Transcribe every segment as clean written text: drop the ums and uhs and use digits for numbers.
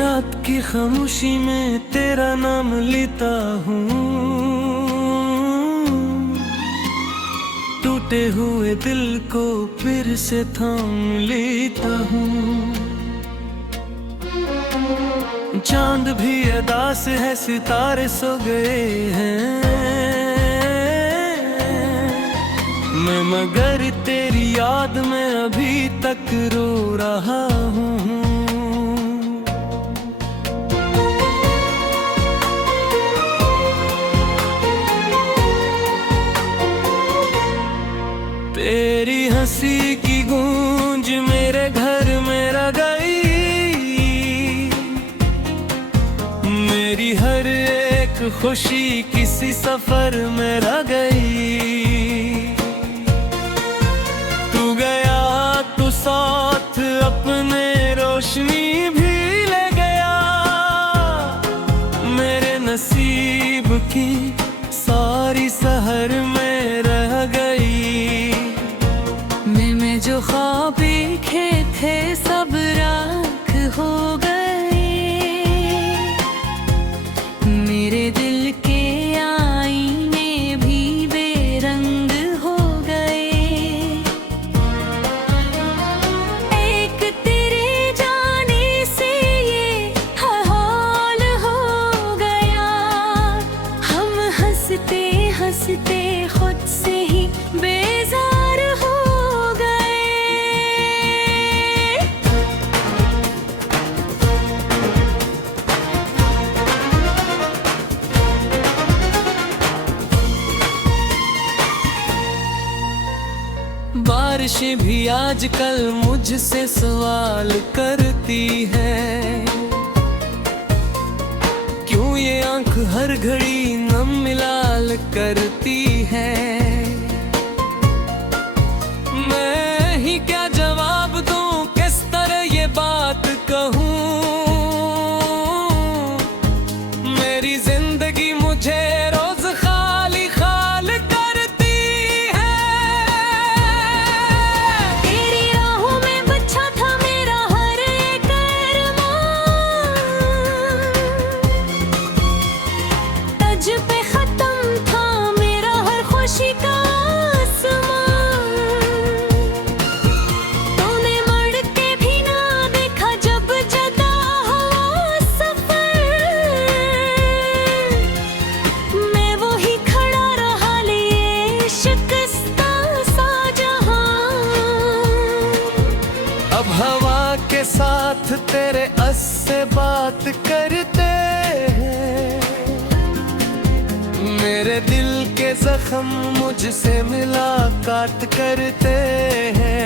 रात की खामोशी में तेरा नाम लेता हूँ, टूटे हुए दिल को फिर से थाम लेता हूँ। चांद भी अदा से है, सितारे सो गए हैं, मैं मगर तेरी याद में अभी तक रो रहा हूँ। तेरी हंसी की गूंज मेरे घर में रह गई, मेरी हर एक खुशी किसी सफर में रह गई। तू गया तो साथ अपने रोशनी भी ले गया, मेरे नसीब की सारी सहर में रह गई। मैं जो ख्वाब देखे थे सब राख हो गए, मेरे दिल के आईने भी बेरंग हो गए। एक तेरे जाने से ये हाल हो गया, हम हंसते हंसते खुद से ही बेजार हो। बारिशें भी आजकल मुझसे सवाल करती है, क्यों ये आंख हर घड़ी नम मिलाल करती है। मैं ही क्या जवाब दूं, किस तरह ये बात कहूं, मेरी जिंदगी मुझे रोज खाली खाल करती है। तेरी राहों में बचा था मेरा हर एक अरमान, तज पे खत्म था मेरा हर खुशी का आसमान। तूने मुड़ के भी ना देखा जब जदा हुआ सफर, मैं वो ही खड़ा रहा लिए शिकस्ता सा जहां। अब हवा के साथ तेरे अस से बात करते हैं, मेरे दिल के जख्म मुझसे मुलाकात करते हैं।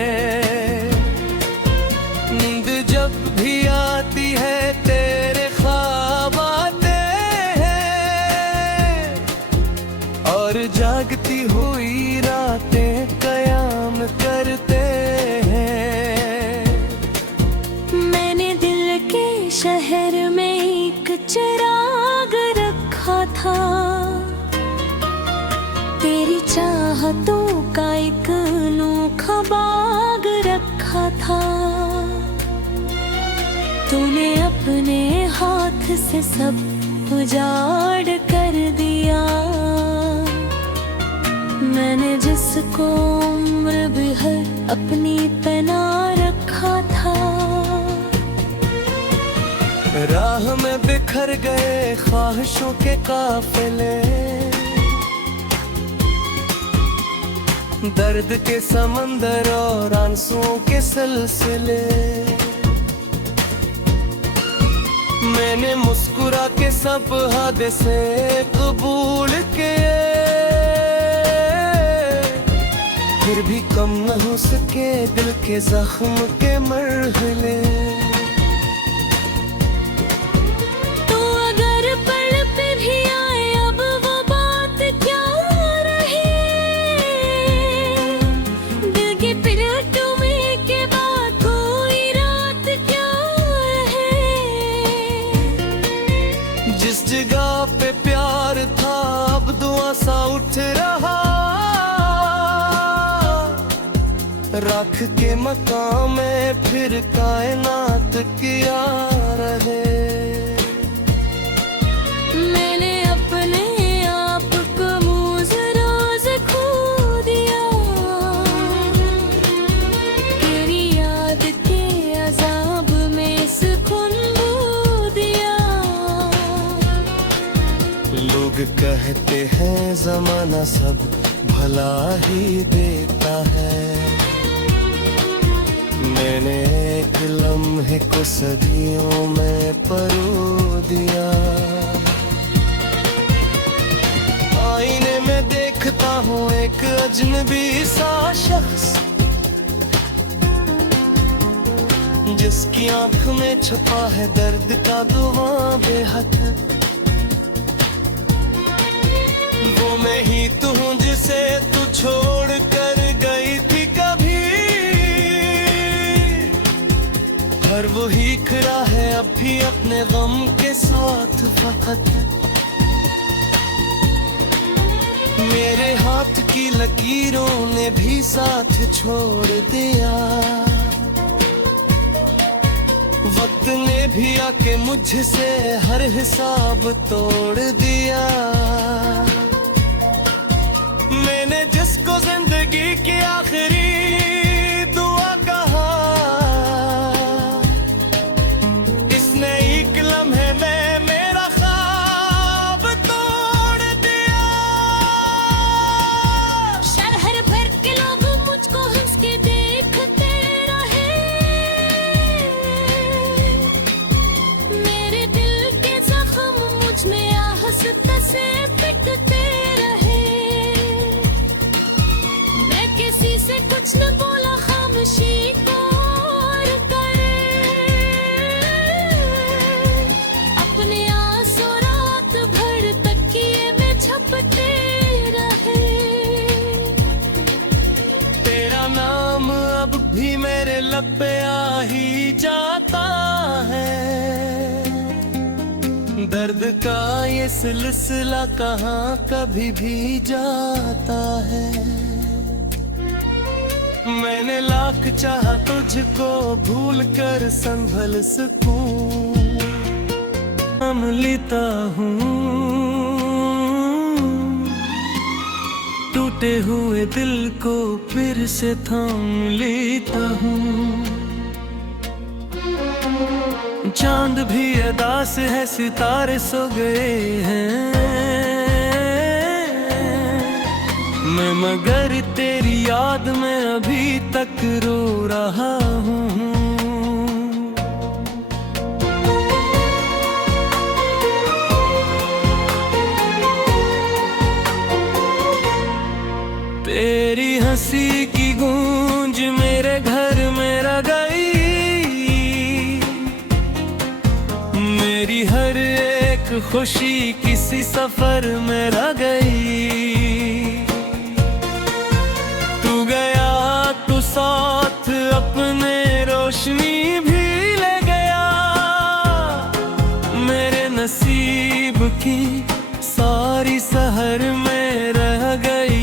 नींद जब भी आती है तेरे ख्वाब आते हैं, और जागती हुई रातें कयाम करते हैं। मैंने दिल के शहर में एक चिराग रखा था, तेरी चाहतों का एक अनोखा बाग रखा था। तूने अपने हाथ से सब उजाड़ कर दिया, मैंने जिसको उम्र भर अपनी पना रखा था। राह में बिखर गए ख्वाहिशों के काफिले, दर्द के समंदर और आंसुओं के सिलसिले। मैंने मुस्कुरा के सब हादसे कबूल किए, फिर भी कम न हो सके दिल के जख्म के मरहले। जिस जगह पे प्यार था अब दुआ सा उठ रहा, रख के मकाम में फिर कायनात किया रहे। लोग कहते हैं जमाना सब भला ही देता है, मैंने एक लम्हे को सदियों में परो दिया। आईने में देखता हूँ एक अजनबी सा शख्स, जिसकी आंख में छुपा है दर्द का धुआं बेहद। वो मैं ही तू हूँ जिसे तू छोड़ कर गई थी कभी, हर वही खड़ा है अब भी अपने गम के साथ फकत। मेरे हाथ की लकीरों ने भी साथ छोड़ दिया, वक्त ने भी आके मुझसे हर हिसाब तोड़ दिया। मैंने जिसको जिंदगी की आखिरी दुआ कहा, इसने एक लम्हे में मेरा ख्वाब तोड़ दिया। शहर भर के लोग मुझको हंस के देखते रहे, मेरे दिल के जख्म मुझ में आहस्ता से पिटते रहे। मैं किसी से कुछ न बोला, खामोशी को और करे, अपने आंसू रात भर तकिए में छपते रहे। तेरा नाम अब भी मेरे लब पे आ ही जाता है, दर्द का ये सिलसिला कहाँ कभी भी जाता है। मैंने लाख चाहा तुझको भूल कर संभल सकूं, थाम लेता हूँ टूटे हुए दिल को फिर से थाम लेता हूँ। चांद भी अदास है, सितारे सो गए हैं, मैं मगर तेरी याद में अभी तक रो रहा हूँ। तेरी हंसी की गूंज मेरे घर में रह गई, मेरी हर एक खुशी किसी सफर में रह गई। तू गया तो साथ अपने रोशनी भी ले गया, मेरे नसीब की सारी सहर में रह गई।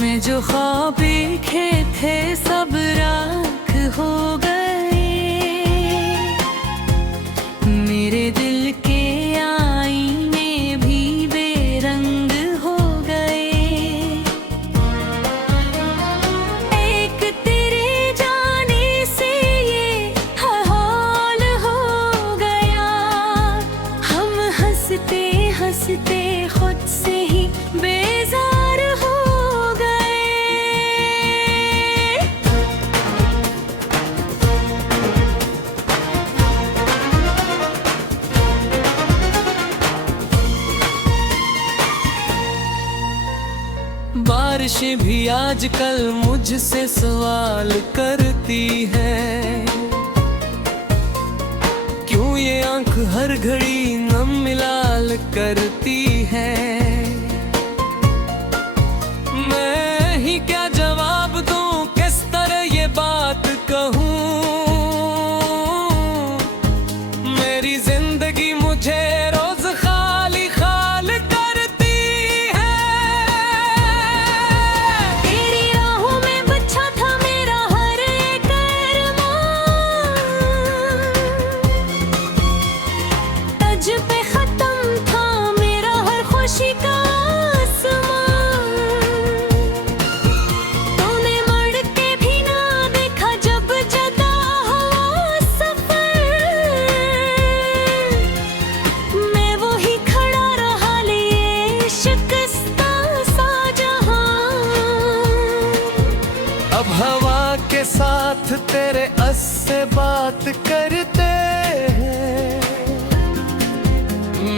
मैं जो ख्वाब देखे थे सब राख हो गए, मेरे दिल के आईने भी बेरंग हो गए। एक तेरे जाने से ये हाल हो गया, हम हंसते हंसते खुद से ही बेजार हो गए। बारिशें भी आजकल मुझसे सवाल करती है, क्यों ये आंख हर घड़ी नम मिलाल करती है। मैं ही क्या जवाब दूं, किस तरह ये बात कहूं, मेरी जिंदगी मुझे रोज खाली खाल करती है। तेरी राहों में बच्चा था मेरा हर एक अरमान, तज पे खत्म था मेरा हर खुशी हाथ तेरे अस से बात करते हैं,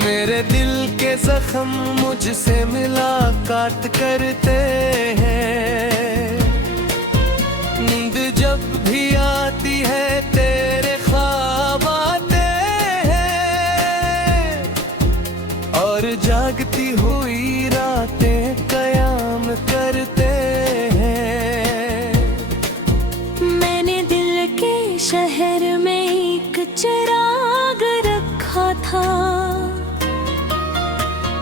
मेरे दिल के जख्म मुझसे मुलाकात करते हैं। नींद जब भी आती है तेरे ख्वाब आते हैं, और जागती हुई रातें कयाम करते हैं। मैंने दिल के शहर में एक चिराग रखा था,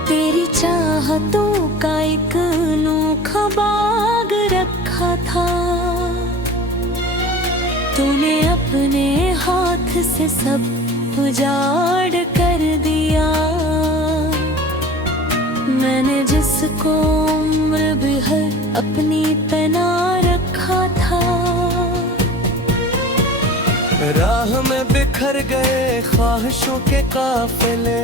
तेरी चाहतों का एक अनोखा बाग रखा था। तूने अपने हाथ से सब उजाड़ कर दिया, मैंने जिसको उम्र भर अपनी पना रखा था। राह में बिखर गए ख्वाहिशों के काफिले,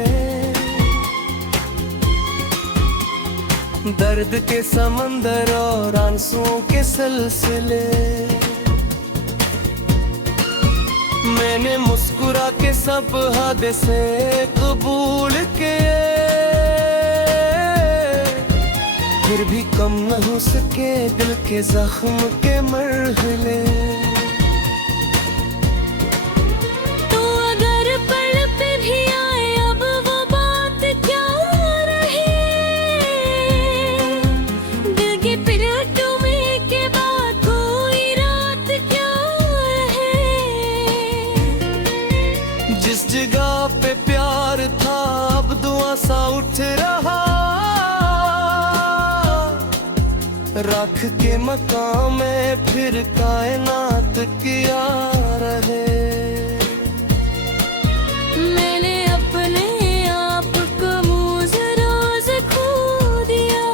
दर्द के समंदर और आंसुओं के सिलसिले। मैंने मुस्कुरा के सब हादसे कबूल किए, फिर भी कम न हो सके दिल के जख्म के मरहले। तो अगर पल पे भी आए अब वो बात क्या रही, दिल की पलटों में के बाद कोई रात क्या रहे। जिस जगह पे प्यार था अब दुआ सा उठ रहा, राख के मकाम में फिर कायनात किया रहे। मैंने अपने आप को मुझ रोज खो दिया,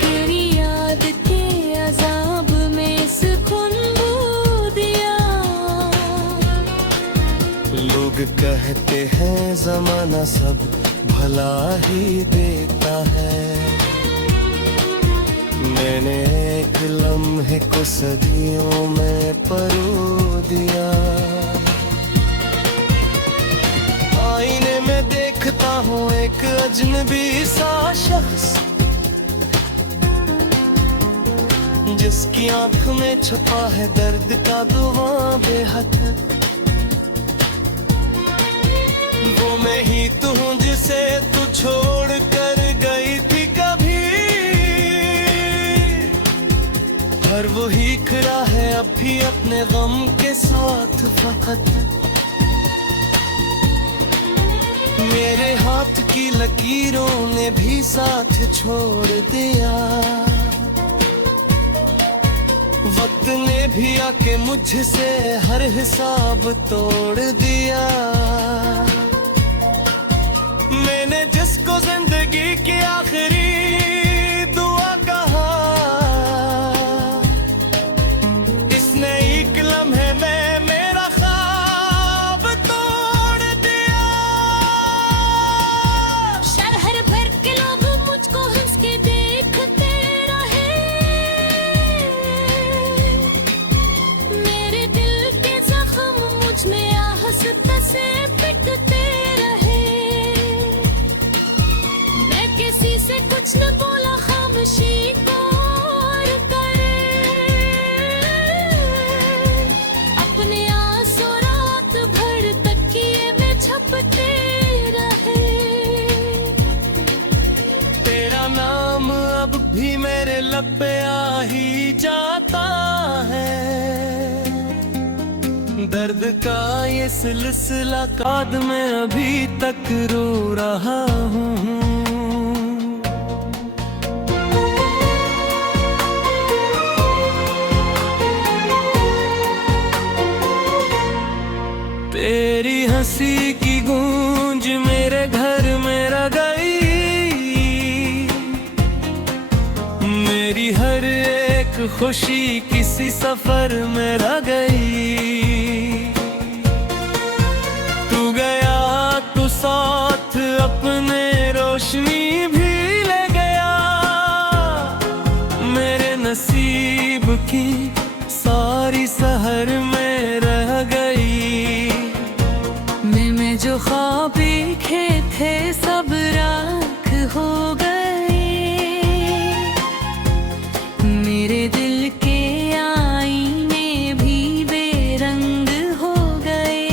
तेरी याद के अजाब में सुकून खो दिया। लोग कहते हैं जमाना सब भला ही देता है, मैंने एक लम्हे को सदियों में परो दिया। आईने में देखता हूँ एक अजनबी सा शख्स, जिसकी आंख में छुपा है दर्द का धुआं बेहद। वो मैं ही तो हूँ जिसे तू छोड़ कर गई थी कभी, पर वही खड़ा है अब भी अपने गम के साथ फकत। मेरे हाथ की लकीरों ने भी साथ छोड़ दिया, वक्त ने भी आके मुझसे हर हिसाब तोड़ दिया। मैंने जिसको जिंदगी की आखिरी दुआ कहा, इसने एक लम्हे में मेरा ख्वाब तोड़ दिया। शहर भर के लोग मुझको हंस के देखते रहे, मेरे दिल के जख्म मुझ में आहस्त से पिटते रहे। मैं किसी से कुछ न बोला, खामोशी तोड़ कर अपने आंसू रात भर तकिए में छपते रहे। तेरा नाम अब भी मेरे लब पे आ ही जाता है, दर्द का ये सिलसिला काद में अभी तक रो रहा हूँ। तेरी हंसी की गूंज मेरे घर में रह गई, मेरी हर एक खुशी किसी सफर में रह गई। तू गया तो साथ अपने रोशनी भी ले गया, मेरे नसीब की सारी शहर में रह गई। मैं जो ख्वाब देखे थे सब राख हो गए। मेरे दिल के आईने भी बेरंग हो गए।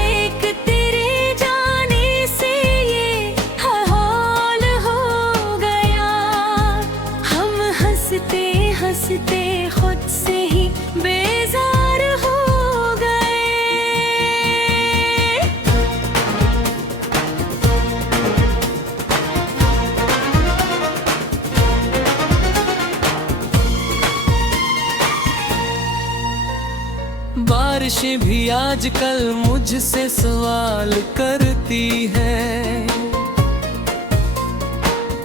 एक तेरे जाने से ये हाल हो गया। हम हंसते हंसते खुद से ही बेजार हो गए। बारिशें भी आजकल मुझसे सवाल करती है,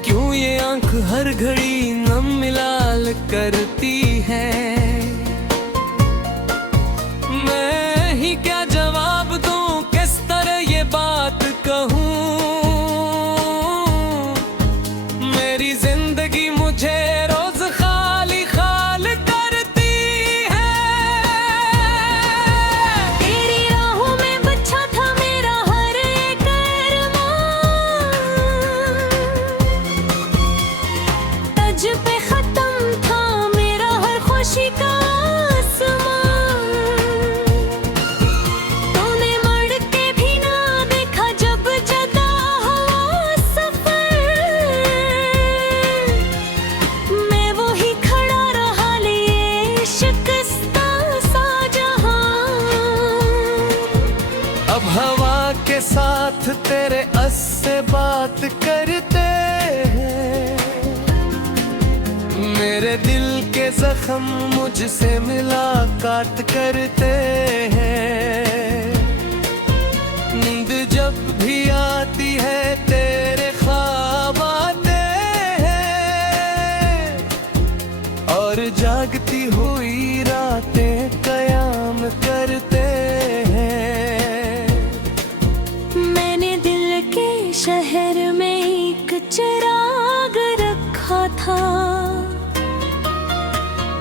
क्यों ये आंख हर घड़ी नम मिलाल करती है। मैं ही क्या जवाब दूं, किस तरह ये बात कहूं। मेरी जिंदगी मुझे रोज खाली खाल करती है। तेरी राहों में बच्चा था मेरा हर एक अरमान। तज पे खत्म था मेरा हर खुशी का आसमान। तूने मुड़ के भी ना देखा जब जदा हुआ सफर। मैं वो ही खड़ा रहा लिए शिकस्ता सा जहां। अब हवा के साथ तेरे अस से बात करते हैं। मेरे दिल के जख्म मुझसे मुलाकात करते हैं। नींद जब भी आती है तेरे ख्वाब आते हैं, और जागती हुई रातें कयाम करते हैं। मैंने दिल के शहर में एक चिराग रखा था।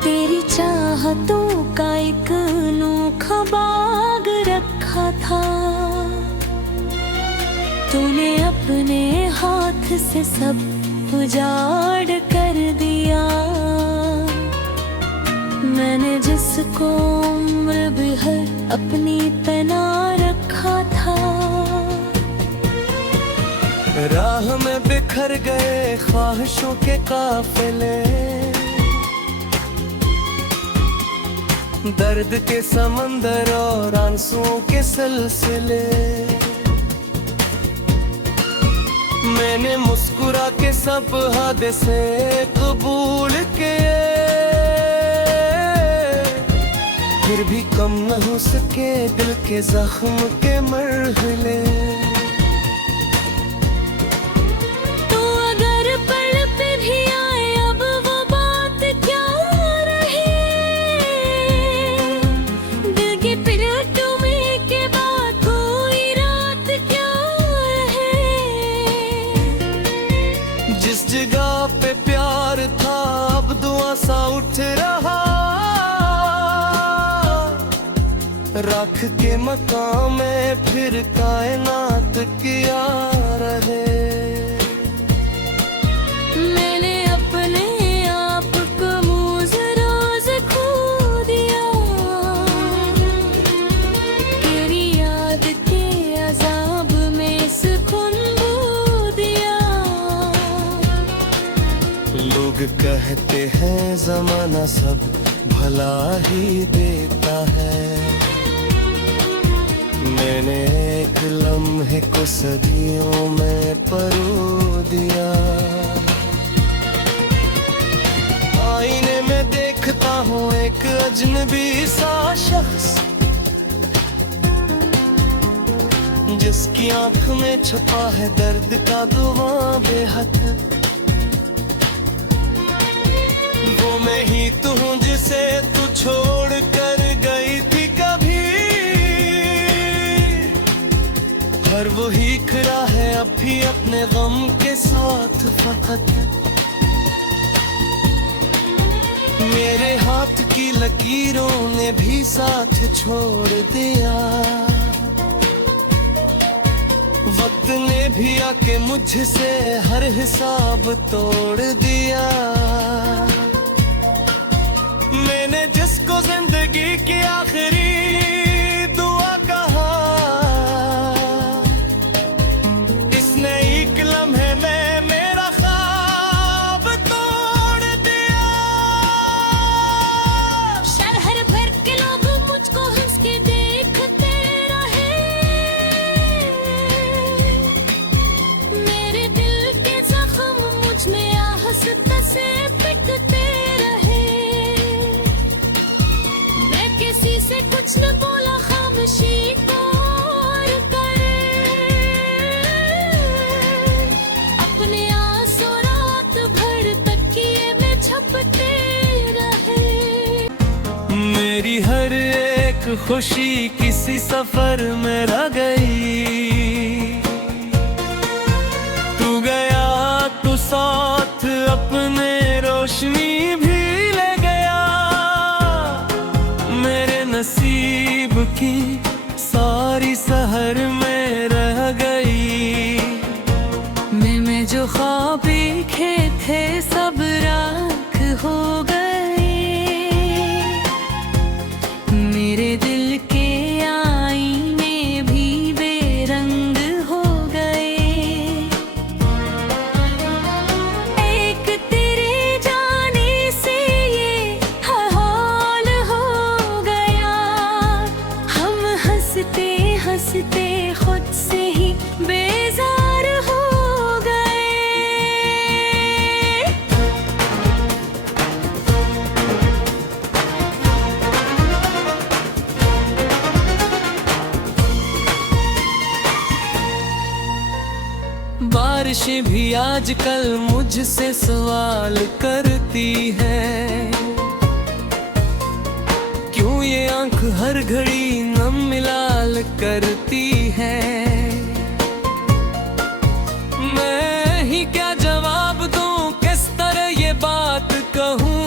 तेरी चाहतों का एक अनोखा बाग रखा था। तूने अपने हाथ से सब उजाड़ कर दिया। मैंने जिसको उम्र भर अपनी पना रखा था। राह में बिखर गए ख्वाहिशों के काफिले, दर्द के समंदर और आंसुओं के सिलसिले। मैंने मुस्कुरा के सब हादसे कबूल किए, फिर भी कम न हो सके दिल के जख्म के मरहले। तू अगर पल पे भी आए अब वो बात क्या रही। दिल के पिलटू में के बाद कोई रात क्या रहे। जिस जगह पे प्यार था अब दुआ सा उठ रहा। राख के मकाम में फिर कायनात किया रहे। मैंने अपने आप को मुझ रोज खो दिया। तेरी याद के अजाब में सुकून खो दिया। लोग कहते हैं जमाना सब भला ही देता है। मैंने एक लम्हे को सदियों में परो दिया। आईने में देखता हूँ एक अजनबी सा शख्स, जिसकी आंख में छुपा है दर्द का धुआं बेहद। वो मैं ही तू हूँ जिसे तू छोड़ कर गई थी कभी। हर वही खड़ा है अब भी अपने गम के साथ फकत। मेरे हाथ की लकीरों ने भी साथ छोड़ दिया, वक्त ने भी आके मुझसे हर हिसाब तोड़ दिया। मैंने जिसको जिंदगी की आखिरी दुआ कहा, इसने एक लम्हे में मेरा ख्वाब तोड़ दिया। शहर भर के लोग मुझको हंस के देखते रहे, मेरे दिल के जख्म मुझ में आहस्ता से पिटते रहे। मैं किसी से कुछ न बोला, खामोशी तोड़ कर अपने आंसू रात भर तकिए में छपते रहे। मेरी हर एक खुशी किसी सफर में रह गई, तू गया तो साथ अपने रोशनी भी ले गया। मेरे नसीब की सारी सहर में रह गई, मैं जो ख्वाब देखे थे सब राख हो गए। मेरे दिल के आईने भी बेरंग हो गए। एक तेरे जाने से ये हाल हो गया, हम हंसते हंसते खुद से ही बेजार हो गए। बारिशें भी आजकल मुझसे सवाल करती है, क्यों ये आंख हर घड़ी नम मिलाल करती है। मैं ही क्या जवाब दूं, किस तरह ये बात कहूं,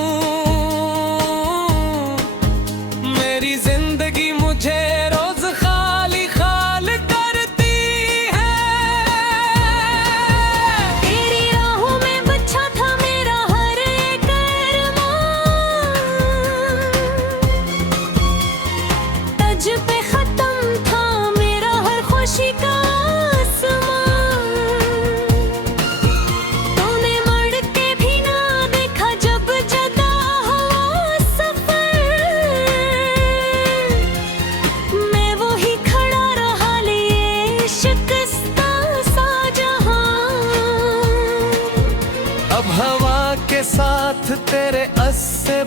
मेरी जिंदगी मुझे रोज खाली खाल करती है। तेरी राहों में बचा था मेरा हर एक अरमान, तज पे खत्म था मेरा हर खुशी का आसमान। तूने मुड़ के भी ना देखा जब जदा हुआ सफर, मैं वो ही खड़ा रहा लिए शिकस्ता सा जहां। अब हवा के साथ तेरे अस्से